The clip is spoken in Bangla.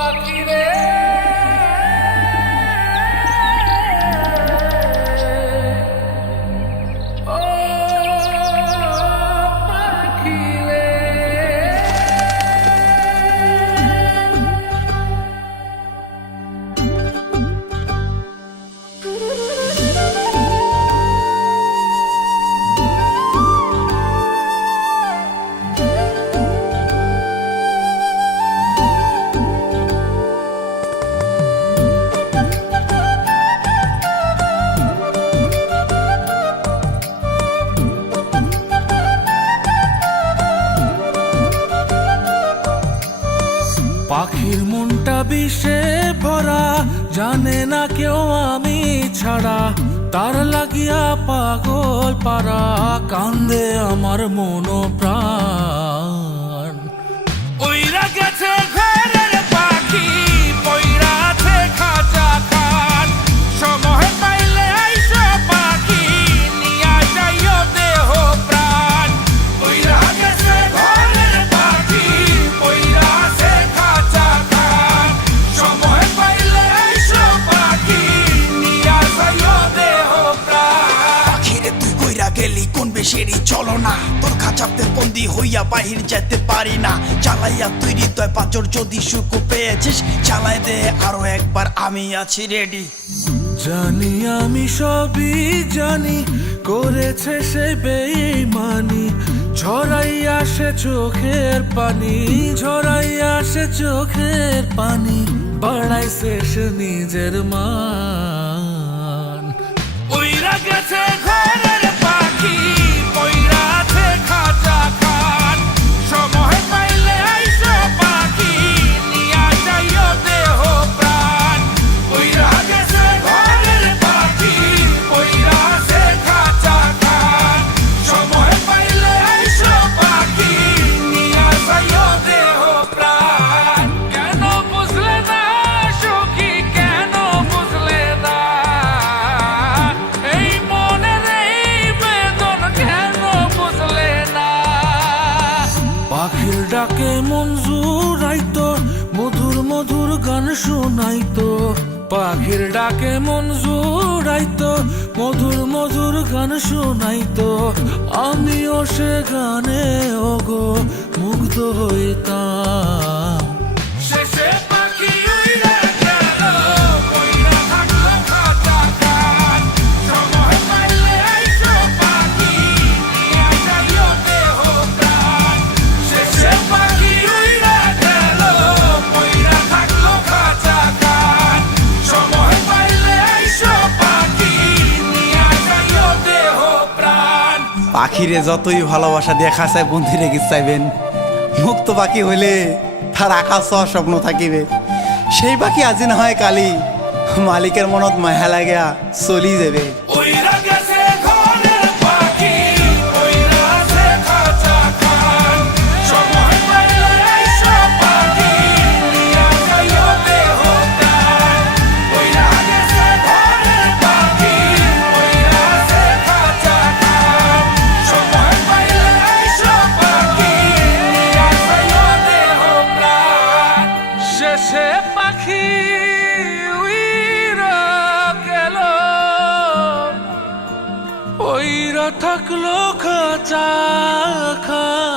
পাখি রে পাখির মনটা বিষে ভরা, জানে না কেউ আমি ছাড়া, তার লাগিয়া পাগল পারা, কান্দে আমার মন প্রাণ। ওইরা গেছে ঘরের পাখি, পইরা আছে খাঁচা খান, সময় পাইলে আইসো পাখি, নিয়া যাইও দেহ প্রাণ। ওইরা গেছে ঘরের পাখি, পইরা আছে খাঁচা খান, সময় পাইলে আইসো পাখি, নিয়া যাইও দেহ প্রাণ। পাখিরে তুই কইরা গেলি কোন বেশেরই চলো না, তোর খাঁচাতে বন্দি হইয়া বাহির যেতে পারি না। চালাইয়া তুই হৃদয় পাঁচর, যদি সুখ পেয়েছিস চালাই দে আরো একবার, আমি আছি রেডি। জানি আমি সবই জানি, করেছে সে বেঈমানি, ঝরাইয়া সে চোখের পানি, ঝরাইয়া সে চোখের পানি, বাড়াইছে সে নিজের মান। ওইরা গেছে ঘরের পাখি, পইরা আছে খাঁচা খান, সময় পাইলে আইসো পাখি, নিয়া যাইও দেহ প্রাণ। ওইরা গেছে ঘরের পাখি, পইরা আছে খাঁচা খান, সময় পাইলে আইসো পাখি, নিয়া যাইও দেহ প্রাণ। কেন বুঝলে না সখী, কেন বুঝলে না এই মনের এই বেদন, কেন বুঝলে না? পাখির ডাকে মন জুড়াইতো, মধুর মধুর গান শোনাইতো, পাখির ডাকে মন জুড়াইতো, মধুর মধুর গান শোনাইতো, আমিও সে গানে ওগো মুগ্ধ হইতাম। শেষে পাখি উইড়া গেল, কইরা থাকলো খাঁচা খান, সময় পাইলে আইসো পাখি, নিয়া যাইও দেহ প্রাণ। শেষে পাখি উইড়া গেল, কইরা থাকলো খাঁচা খান, সময় পাইলে আইসো পাখি, নিয়া যাইও দেহ প্রাণ। পাখিরে যতই ভালোবাসা দিয়ে খাঁচায় বন্দি রেখে চাইবেন, মুক্ত পাখি হইলে তার আকাশ হওয়ার স্বপ্ন থাকিবে। সেই পাখি আজি না হয় কালি, মালিকের মনত মায়া লাগিয়া চলি যাবে। ওইরা গেছে ঘরের পাখি, পইরা আছে খাঁচা খান, সময় পাইলে আইসো পাখি, নিয়া যাইও দেহ প্রাণ। ওইরা গেছে ঘরের পাখি, পইরা আছে খাঁচা খান, সময় পাইলে আইসো পাখি, নিয়া যাইও দেহ প্রাণ। শেষে পাখি উইরা গেল, ওইরা থাকলো খাঁচা খান।